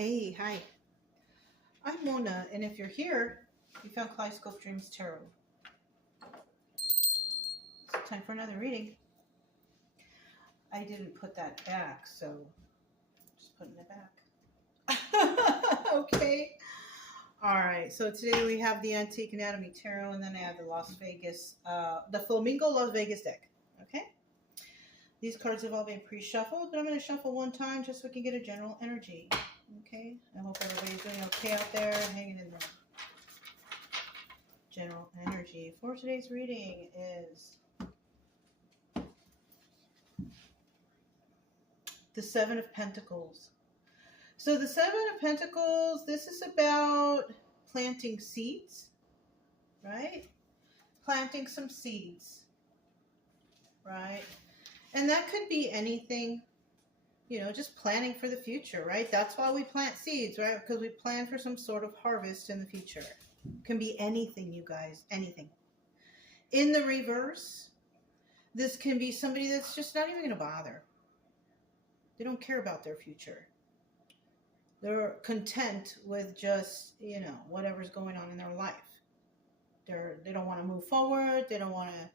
Hey, hi. I'm Mona, and if you're here, you found Kaleidoscope Dreams Tarot. It's time for another reading. I didn't put that back, so just putting it back. Okay. All right. So today we have the Antique Anatomy Tarot, and then I have the the Flamingo Las Vegas deck. Okay. These cards have all been pre-shuffled, but I'm going to shuffle one time just so we can get a general energy. Okay. I hope everybody's doing okay out there, hanging in there. General energy for today's reading is the Seven of Pentacles. So the Seven of Pentacles, this is about planting seeds, right? Planting some seeds, right? And that could be anything, just planning for the future, right? That's why we plant seeds, right? Because we plan for some sort of harvest in the future. It can be anything, you guys, anything. In the reverse, this can be somebody that's just not even going to bother. They don't care about their future. They're content with just, whatever's going on in their life. They don't want to move forward. They don't want to,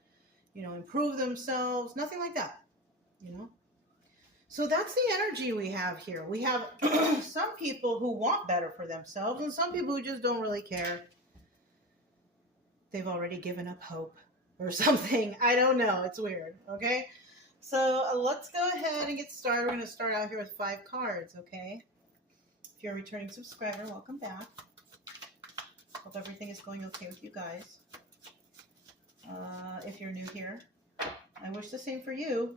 improve themselves. Nothing like that, So that's the energy we have here. We have some people who want better for themselves and some people who just don't really care. They've already given up hope or something. I don't know. It's weird. Okay. So let's go ahead and get started. We're going to start out here with 5 cards. Okay. If you're a returning subscriber, welcome back. Hope everything is going okay with you guys. If you're new here, I wish the same for you.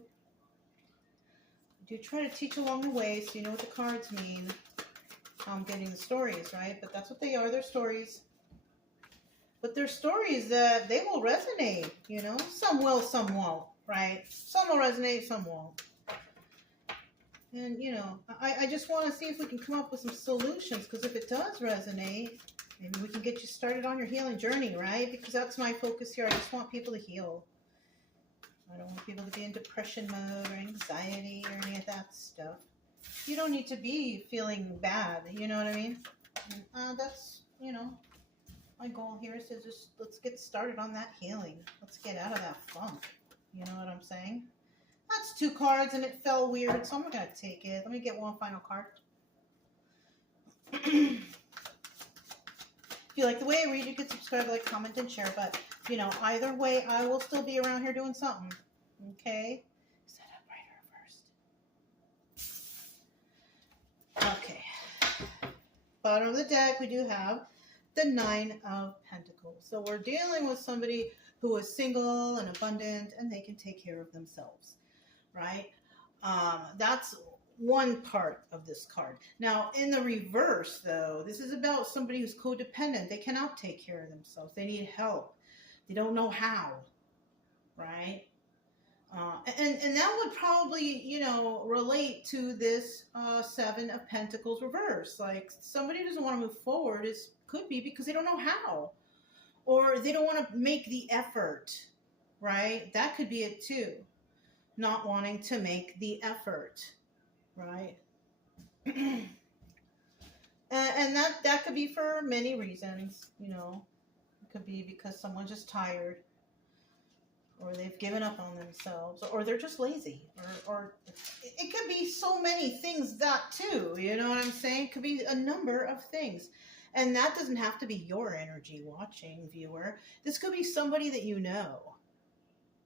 I do try to teach along the way so you know what the cards mean. How I'm getting the stories, right? But that's what they are. They're stories. But they're stories that they will resonate, Some will, some won't, right? Some will resonate, some won't. And, I just want to see if we can come up with some solutions, because if it does resonate, maybe we can get you started on your healing journey, right? Because that's my focus here. I just want people to heal. I don't want people to be in depression mode or anxiety or any of that stuff. You don't need to be feeling bad, you know what I mean? That's, my goal here is to just, let's get started on that healing. Let's get out of that funk. You know what I'm saying? That's 2 cards and it fell weird, so I'm not going to take it. Let me get one final card. If you like the way I read, you can subscribe, like, comment, and share. But, either way, I will still be around here doing something. Okay? Set up right here first. Okay. Bottom of the deck, we do have the 9 of Pentacles. So we're dealing with somebody who is single and abundant, and they can take care of themselves, right? That's one part of this card. Now, in the reverse, though, this is about somebody who's codependent. They cannot take care of themselves. They need help. They don't know how, right? And that would probably, relate to this 7 of Pentacles reverse. Like, somebody doesn't want to move forward. It could be because they don't know how. Or they don't want to make the effort, right? That could be it too. Not wanting to make the effort, right? and that could be for many reasons, It could be because someone's just tired, or they've given up on themselves, or they're just lazy, or it could be so many things that too, you know what I'm saying? It could be a number of things. And that doesn't have to be your energy watching, viewer. This could be somebody that you know,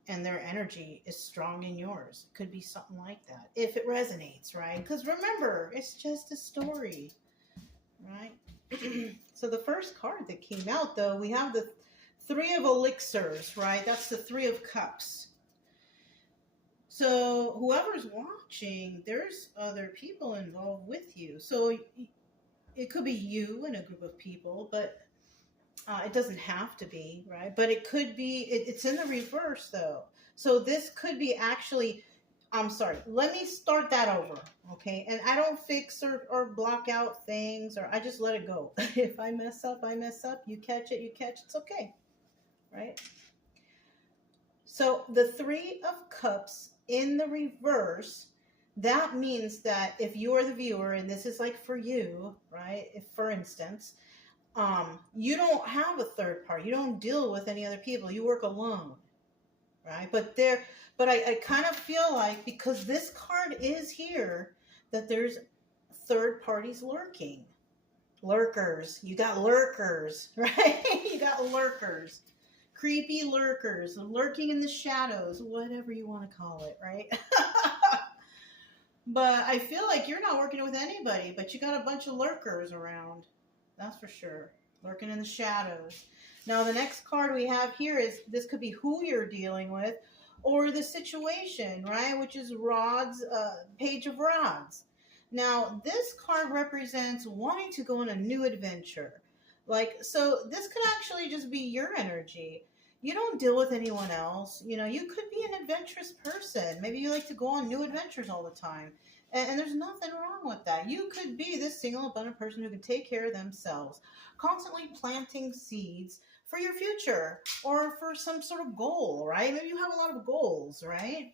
and their energy is strong in yours. It could be something like that, if it resonates, right? Because remember, it's just a story, right? So the first card that came out, though, we have the 3 of Elixirs, right? That's the 3 of Cups. So whoever's watching, there's other people involved with you. So it could be you and a group of people, but it doesn't have to be, right? But it could be, it's in the reverse, though. So this could be actually, I'm sorry, let me start that over, okay? And I don't fix or block out things, or I just let it go. If I mess up, I mess up. You catch it, it's okay, right? So the 3 of Cups in the reverse, that means that if you're the viewer, and this is like for you, right? If, for instance, you don't have a third party, you don't deal with any other people, you work alone, right? But I kind of feel like because this card is here, that there's third parties lurking. Lurkers. You got lurkers, right? You got lurkers. Creepy lurkers, lurking in the shadows, whatever you want to call it, right? But I feel like you're not working with anybody, but you got a bunch of lurkers around. That's for sure. Lurking in the shadows. Now, the next card we have here is, this could be who you're dealing with or the situation, right? Which is Rods, Page of Rods. Now, this card represents wanting to go on a new adventure. Like, so this could actually just be your energy. You don't deal with anyone else. You know, you could be an adventurous person. Maybe you like to go on new adventures all the time. And there's nothing wrong with that. You could be this single, abundant person who can take care of themselves, constantly planting seeds for your future or for some sort of goal, right? Maybe you have a lot of goals, right?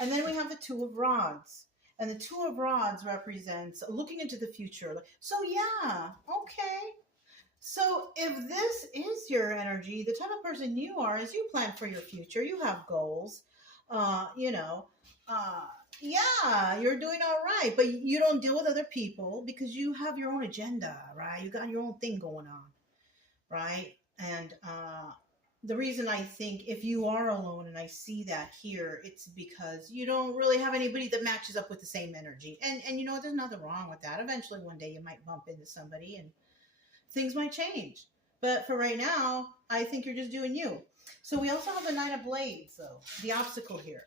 And then we have the Two of Rods. And the Two of Rods represents looking into the future. So yeah, okay. So if this is your energy, the type of person you are is you plan for your future. You have goals, yeah, you're doing all right, but you don't deal with other people because you have your own agenda, right? You got your own thing going on, right? And the reason I think if you are alone, and I see that here, it's because you don't really have anybody that matches up with the same energy. And you know, there's nothing wrong with that. Eventually, one day you might bump into somebody and things might change. But for right now, I think you're just doing you. So we also have the Nine of Blades, though, the obstacle here.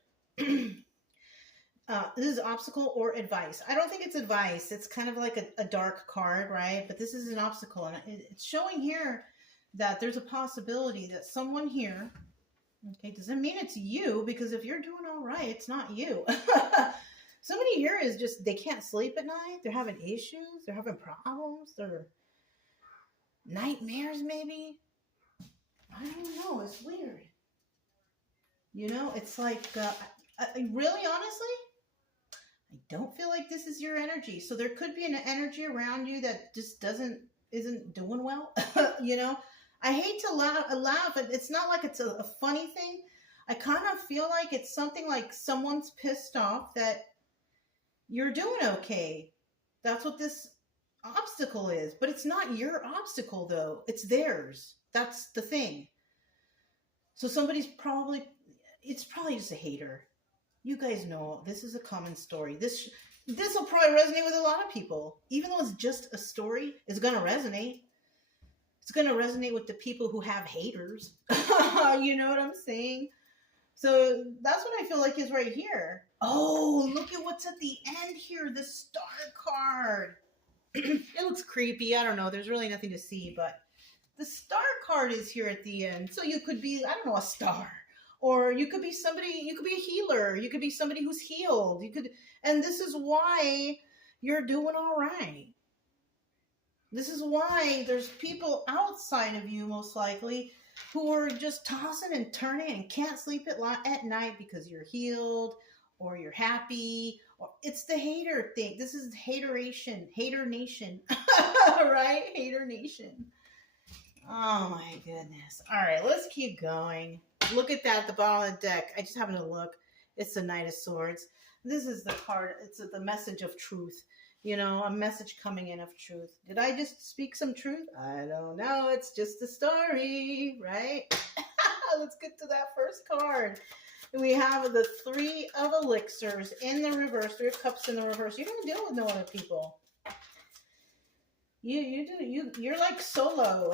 This is obstacle or advice. I don't think it's advice. It's kind of like a dark card, right? But this is an obstacle. And it's showing here that there's a possibility that someone here, okay, doesn't mean it's you, because if you're doing all right, it's not you. Somebody here is just, they can't sleep at night. They're having issues. They're having problems. They're nightmares, maybe. I don't know. It's weird. You know, it's like, really, honestly, I don't feel like this is your energy. So there could be an energy around you that just isn't doing well. You know, I hate to laugh, but it's not like it's a funny thing. I kind of feel like it's something like someone's pissed off that you're doing okay. That's what this obstacle is. But it's not your obstacle, though. It's theirs. That's the thing. So it's probably just a hater. You guys know this is a common story. This will probably resonate with a lot of people. Even though it's just a story, it's going to resonate. It's going to resonate with the people who have haters. You know what I'm saying? So that's what I feel like is right here. Oh, look at what's at the end here. The star card. It looks creepy. I don't know. There's really nothing to see, but the star card is here at the end. So you could be, I don't know, a star. Or you could be somebody, you could be a healer. You could be somebody who's healed. And this is why you're doing all right. This is why there's people outside of you, most likely, who are just tossing and turning and can't sleep at night because you're healed or you're happy. Or it's the hater thing. This is hateration, hater nation, right? Hater nation. Oh my goodness. All right, let's keep going. Look at that at the bottom of the deck. I just happened to look. It's the Knight of Swords. This is the card. It's the message of truth. You know, a message coming in of truth. Did I just speak some truth? I don't know. It's just a story, right? Let's get to that first card. We have the Three of Elixirs in the reverse. Three of Cups in the reverse. You don't deal with no other people. You're like solo.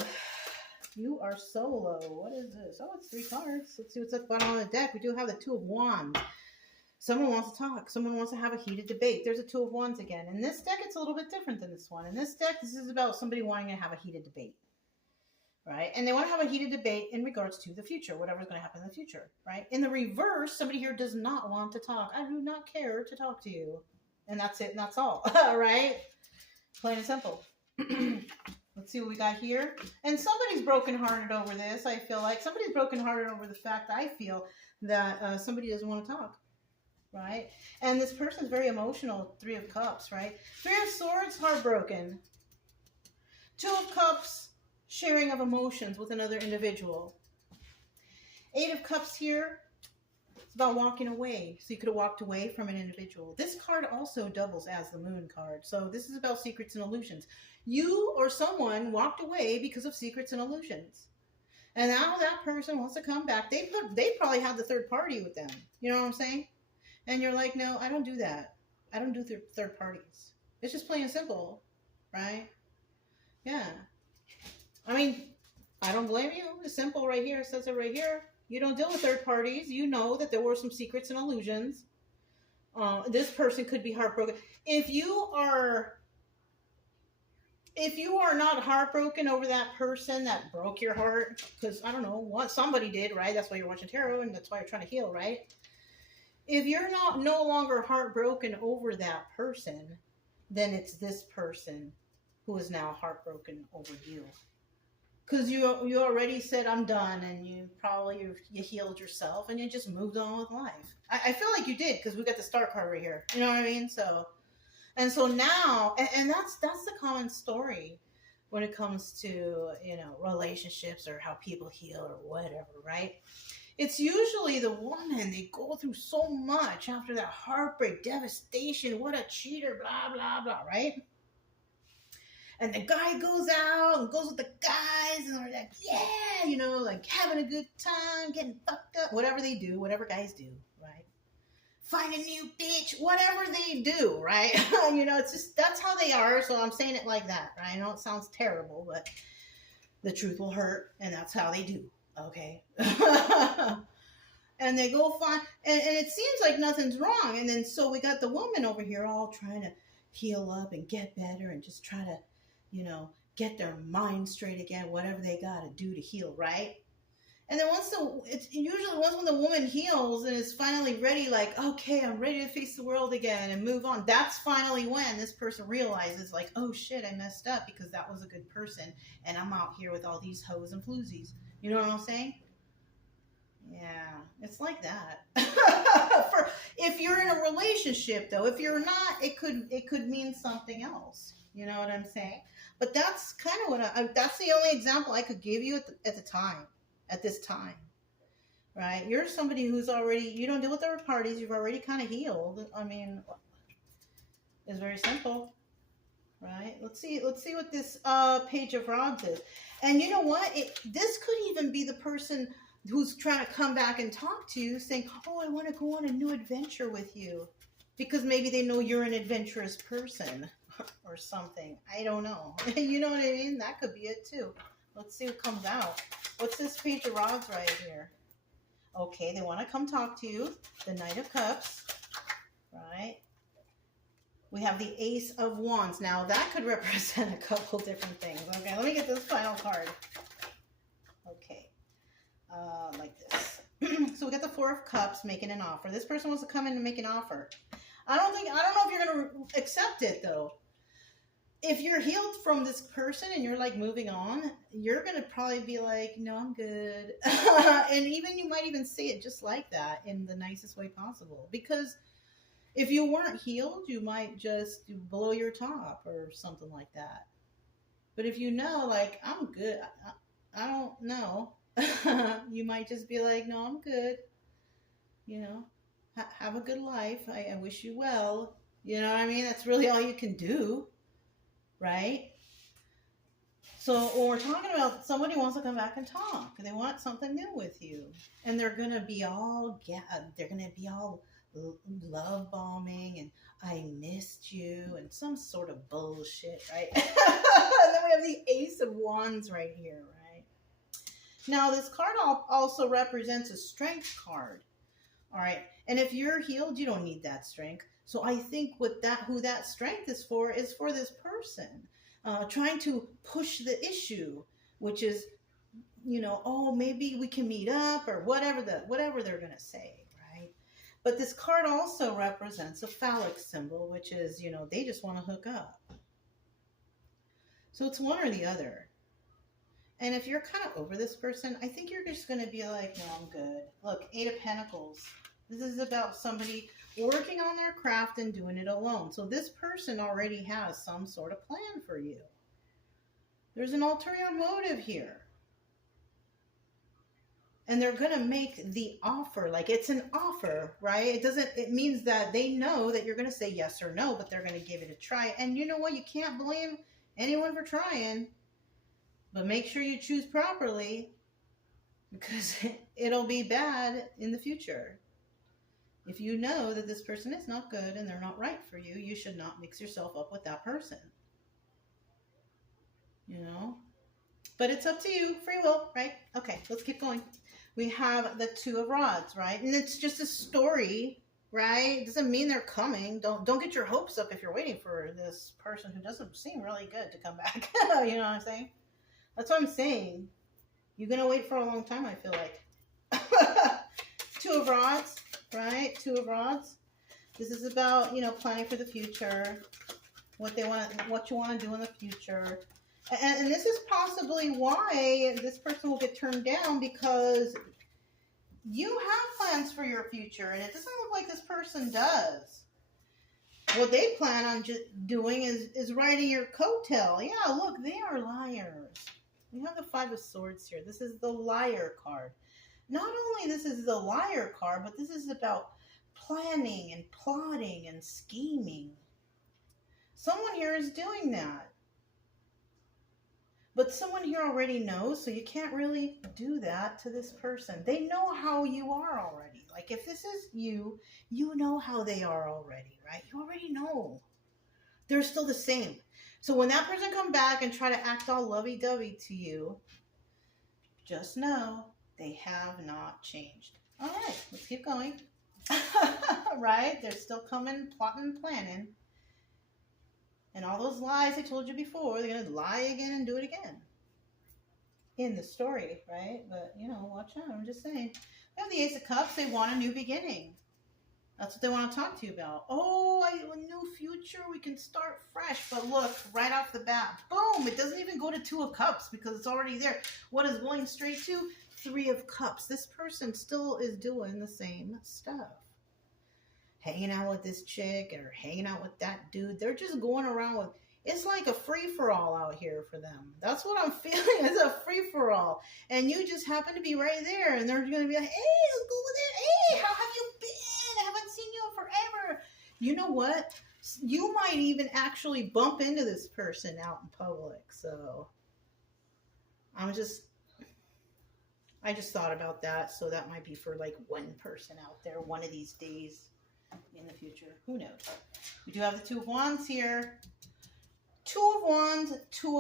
You are solo. What is this? Oh, it's 3 cards. Let's see what's at the bottom of the deck. We do have the Two of Wands. Someone wants to talk. Someone wants to have a heated debate. There's a Two of Wands again. In this deck, it's a little bit different than this one. In this deck, this is about somebody wanting to have a heated debate, right? And they want to have a heated debate in regards to the future, whatever's going to happen in the future, right? In the reverse, somebody here does not want to talk. I do not care to talk to you. And that's it, and that's all, right? Plain and simple. Let's see what we got here. And somebody's brokenhearted over this, I feel like. Somebody's brokenhearted over the fact, I feel, that somebody doesn't want to talk. right? And this person's very emotional, 3 of Cups, right? 3 of Swords, heartbroken. 2 of Cups, sharing of emotions with another individual. 8 of Cups here, it's about walking away. So you could have walked away from an individual. This card also doubles as the Moon card. So this is about secrets and illusions. You or someone walked away because of secrets and illusions. And now that person wants to come back. They probably had the third party with them. You know what I'm saying? And you're like, no, I don't do that. I don't do third parties. It's just plain and simple, right? Yeah. I mean, I don't blame you. It's simple right here. It says it right here. You don't deal with third parties. You know that there were some secrets and illusions. This person could be heartbroken. If you are not heartbroken over that person that broke your heart, because I don't know what somebody did, right? That's why you're watching tarot, and that's why you're trying to heal, right? If you're no longer heartbroken over that person, then it's this person who is now heartbroken over you. Because you already said, I'm done, and you healed yourself, and you just moved on with life. I feel like you did, because we got the Star card right here. You know what I mean? So now, and that's the common story when it comes to, relationships or how people heal or whatever, right? It's usually the woman, they go through so much after that heartbreak, devastation, what a cheater, blah, blah, blah, right? And the guy goes out and goes with the guys, and they're like, yeah, like having a good time, getting fucked up, whatever they do, whatever guys do, right? Find a new bitch, whatever they do, right? It's just, that's how they are, so I'm saying it like that, right? I know it sounds terrible, but the truth will hurt, and that's how they do, okay? And they go find, and it seems like nothing's wrong, and then so we got the woman over here all trying to heal up and get better and just try to, get their mind straight again, whatever they got to do to heal, right? And then once when the woman heals and is finally ready, like, okay, I'm ready to face the world again and move on, that's finally when this person realizes, like, oh shit, I messed up because that was a good person and I'm out here with all these hoes and floozies. You know what I'm saying? Yeah, it's like that. If you're in a relationship, though, if you're not, it could mean something else. You know what I'm saying? But that's kind of that's the only example I could give you at this time, right? You're somebody who's already, you don't deal with third parties. You've already kind of healed. I mean, it's very simple, right? Let's see what this Page of Rods is. And you know what? This could even be the person who's trying to come back and talk to you, saying, oh, I want to go on a new adventure with you. Because maybe they know you're an adventurous person or something. I don't know. You know what I mean? That could be it too. Let's see what comes out. What's this Page of Rods right here? Okay, they want to come talk to you. The Knight of Cups, right? We have the Ace of Wands. Now, that could represent a couple different things. Okay, let me get this final card. Okay, like this. So we got the Four of Cups making an offer. This person wants to come in and make an offer. I don't know if you're going to accept it, though. If you're healed from this person and you're like moving on, you're going to probably be like, no, I'm good. And even you might even say it just like that in the nicest way possible. Because if you weren't healed, you might just blow your top or something like that. But if you know, like, I'm good, I don't know. You might just be like, no, I'm good. Have a good life. I wish you well. You know what I mean? That's really all you can do. Right? So when we're talking about somebody wants to come back and talk, they want something new with you, and they're gonna be all love bombing and I missed you and some sort of bullshit, right? And then we have the Ace of Wands right here, right? Now this card also represents a strength card, all right? And if you're healed, you don't need that strength. So I think who that strength is for this person trying to push the issue, which is, oh, maybe we can meet up or whatever they're going to say, right? But this card also represents a phallic symbol, which is, they just want to hook up. So it's one or the other. And if you're kind of over this person, I think you're just going to be like, no, I'm good. Look, 8 of Pentacles. This is about somebody working on their craft and doing it alone. So this person already has some sort of plan for you. There's an ulterior motive here. And they're going to make the offer, like it's an offer, right? It means that they know that you're going to say yes or no, but they're going to give it a try. And you know what? You can't blame anyone for trying, but make sure you choose properly, because it'll be bad in the future. If you know that this person is not good and they're not right for you, you should not mix yourself up with that person. You know? But it's up to you. Free will, right? Okay, let's keep going. We have the Two of Rods, right? And it's just a story, right? It doesn't mean they're coming. Don't get your hopes up if you're waiting for this person who doesn't seem really good to come back. You know what I'm saying? That's what I'm saying. You're going to wait for a long time, I feel like. Two of Rods, right? Two of Rods. This is about, planning for the future, what you want to do in the future. And this is possibly why this person will get turned down, because you have plans for your future, and it doesn't look like this person does. What they plan on doing is riding your coattail. Yeah, look, they are liars. We have the Five of Swords here. This is the liar card. Not only this is the liar card, but this is about planning and plotting and scheming. Someone here is doing that. But someone here already knows, so you can't really do that to this person. They know how you are already. Like, if this is you, you know how they are already, right? You already know. They're still the same. So when that person come back and try to act all lovey-dovey to you, just know they have not changed. All right, let's keep going. Right? They're still coming, plotting, planning. And all those lies I told you before, they're going to lie again and do it again. In the story, right? But, watch out. I'm just saying. We have the Ace of Cups. They want a new beginning. That's what they want to talk to you about. Oh, a new future. We can start fresh. But look, right off the bat, boom. It doesn't even go to Two of Cups because it's already there. What is going straight to? Three of Cups. This person still is doing the same stuff. Hanging out with this chick or hanging out with that dude. They're just going around with, it's like a free-for-all out here for them. That's what I'm feeling. It's a free-for-all. And you just happen to be right there. And they're going to be like, hey, let's go with it. Hey, how have you been? I haven't seen you in forever. You know what? You might even actually bump into this person out in public. So I just thought about that. So that might be for like one person out there one of these days. In the future, who knows? We do have the Two of Wands here. Two of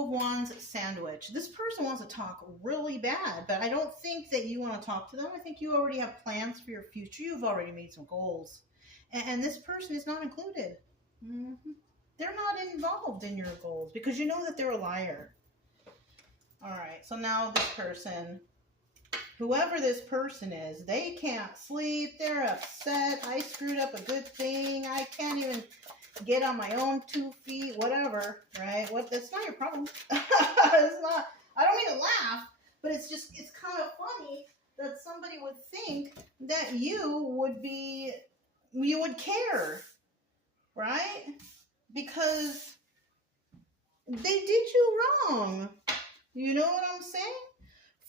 Wands sandwich. This person wants to talk really bad, but I don't think that you want to talk to them. I think you already have plans for your future. You've already made some goals, and this person is not included. They're not involved in your goals because you know that they're a liar. All right, so now this person. Whoever this person is, they can't sleep. They're upset. I screwed up a good thing. I can't even get on my own 2 feet, whatever, right? That's not your problem. It's not. I don't mean to laugh, but it's kind of funny that somebody would think that you would care, right? Because they did you wrong. You know what I'm saying?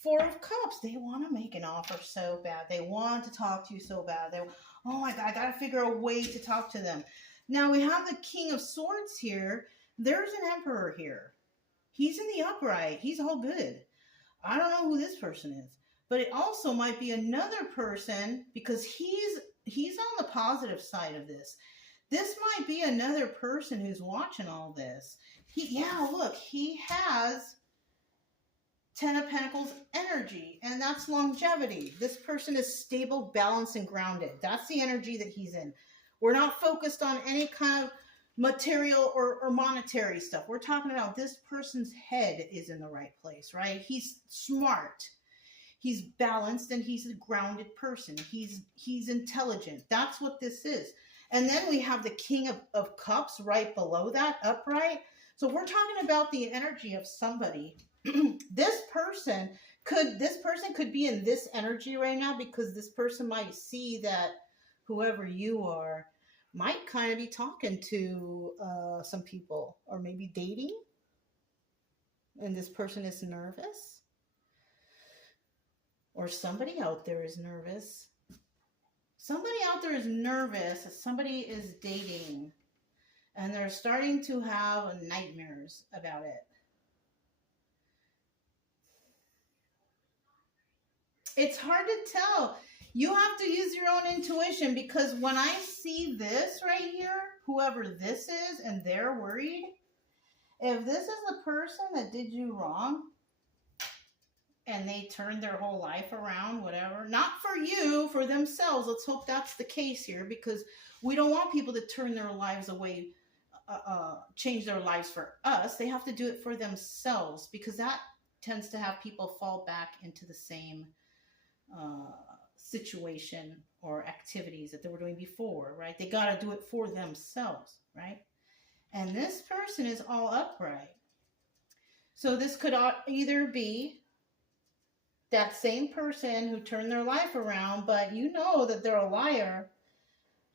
Four of Cups, they want to make an offer so bad. They want to talk to you so bad. Oh my God, I got to figure a way to talk to them. Now we have the King of Swords here. There's an Emperor here. He's in the upright. He's all good. I don't know who this person is, but it also might be another person because he's on the positive side of this. This might be another person who's watching all this. He has Ten of Pentacles energy, and that's longevity. This person is stable, balanced, and grounded. That's the energy that he's in. We're not focused on any kind of material or monetary stuff. We're talking about this person's head is in the right place, right? He's smart. He's balanced, and he's a grounded person. He's intelligent. That's what this is. And then we have the King of Cups right below that, upright. So we're talking about the energy of somebody. This person could be in this energy right now because this person might see that whoever you are might kind of be talking to some people, or maybe dating, and this person is nervous, or somebody out there is nervous. Somebody out there is nervous that somebody is dating, and they're starting to have nightmares about it. It's hard to tell. You have to use your own intuition, because when I see this right here, whoever this is, and they're worried, if this is the person that did you wrong and they turned their whole life around, whatever, not for you, for themselves. Let's hope that's the case here, because we don't want people to turn their lives away, change their lives for us. They have to do it for themselves, because that tends to have people fall back into the same situation or activities that they were doing before, right? They got to do it for themselves, right? And this person is all upright. So this could either be that same person who turned their life around, but you know that they're a liar.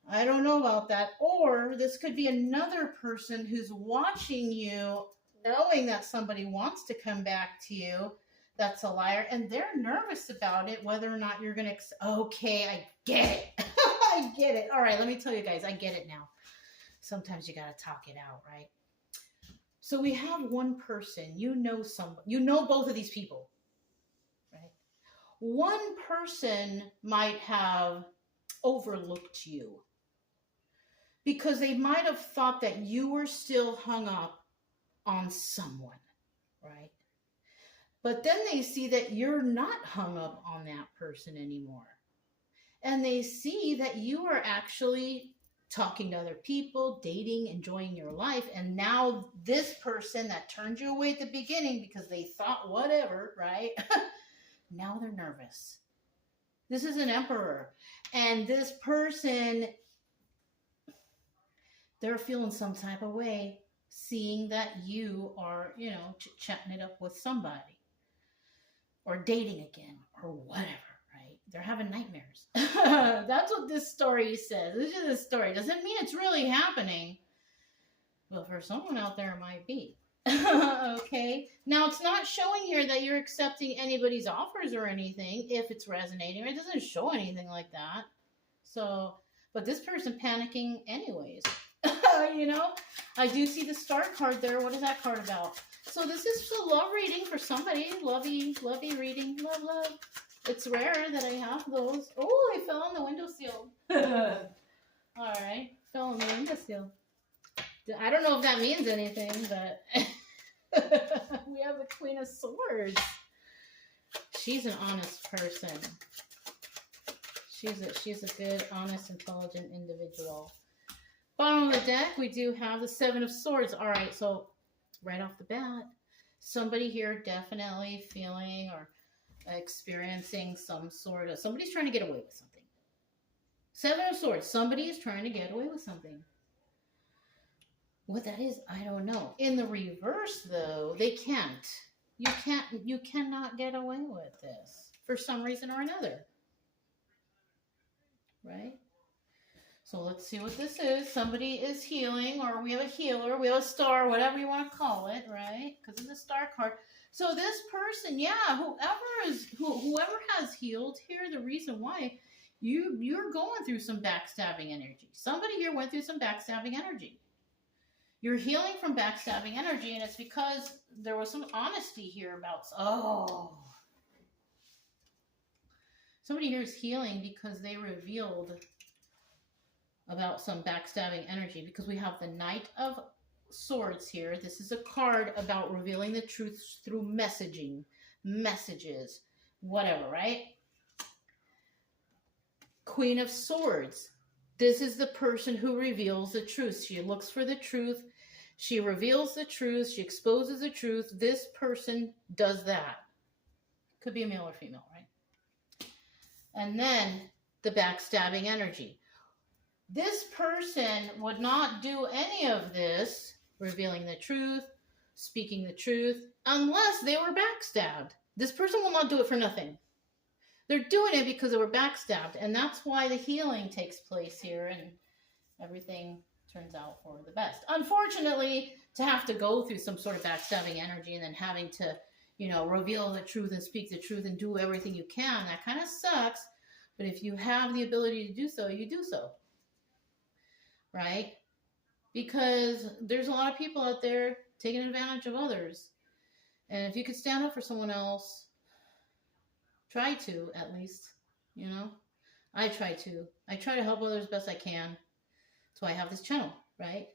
I don't know about that. Or this could be another person who's watching you, knowing that somebody wants to come back to you. That's a liar, and they're nervous about it, whether or not you're going to, okay, I get it. I get it. All right, let me tell you guys, I get it now. Sometimes you got to talk it out, right? So we have one person, you know both of these people, right? One person might have overlooked you because they might have thought that you were still hung up on someone, right? But then they see that you're not hung up on that person anymore. And they see that you are actually talking to other people, dating, enjoying your life. And now this person that turned you away at the beginning because they thought whatever, right? Now they're nervous. This is an emperor. And this person, they're feeling some type of way, seeing that you are, chatting it up with somebody, or dating again, or whatever, right? They're having nightmares. That's what this story says. This is a story. Doesn't mean it's really happening. Well, for someone out there, it might be. Okay? Now, it's not showing here that you're accepting anybody's offers or anything, if it's resonating. It doesn't show anything like that. So, but this person panicking anyways. I do see the star card there. What is that card about? So this is a love reading for somebody. Lovey reading. Love. It's rare that I have those. Oh, I fell on the windowsill. All right. Fell on the windowsill. I don't know if that means anything, but we have the Queen of Swords. She's an honest person. She's a good, honest, intelligent individual. Bottom of the deck, we do have the Seven of Swords. All right, so right off the bat, somebody here definitely feeling or experiencing somebody's trying to get away with something. Seven of Swords, somebody is trying to get away with something. What that is, I don't know. In the reverse, though, they can't. You cannot get away with this for some reason or another. Right? So let's see what this is. Somebody is healing, or we have a healer, we have a star, whatever you want to call it, right? Because of the star card. So this person, whoever has healed here, the reason why you're going through some backstabbing energy. Somebody here went through some backstabbing energy. You're healing from backstabbing energy, and it's because there was some honesty here about, somebody here is healing because they revealed about some backstabbing energy, because we have the Knight of Swords here. This is a card about revealing the truth through messages, whatever, right? Queen of Swords. This is the person who reveals the truth. She looks for the truth. She reveals the truth. She exposes the truth. This person does that. Could be a male or female, right? And then the backstabbing energy. This person would not do any of this, revealing the truth, speaking the truth, unless they were backstabbed. This person will not do it for nothing. They're doing it because they were backstabbed, and that's why the healing takes place here, everything turns out for the best. Unfortunately, to have to go through some sort of backstabbing energy and then having to, reveal the truth and speak the truth and do everything you can, that kind of sucks. But if you have the ability to do so, you do so. Right? Because there's a lot of people out there taking advantage of others. And if you could stand up for someone else, try to, at least, I try to. I try to help others best I can. That's why I have this channel, right?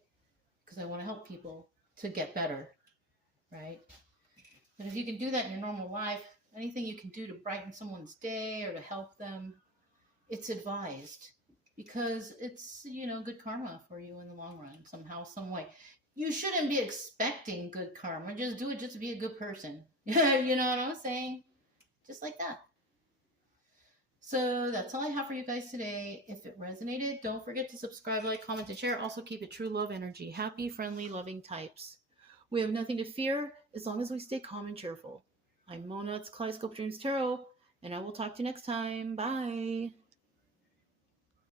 Because I want to help people to get better, right? And if you can do that in your normal life, anything you can do to brighten someone's day or to help them, it's advised. Because it's, good karma for you in the long run, somehow, some way. You shouldn't be expecting good karma. Just do it just to be a good person. You know what I'm saying? Just like that. So that's all I have for you guys today. If it resonated, don't forget to subscribe, like, comment, and share. Also keep it true love energy. Happy, friendly, loving types. We have nothing to fear as long as we stay calm and cheerful. I'm Mona, it's Kaleidoscope Dreams Tarot, and I will talk to you next time. Bye.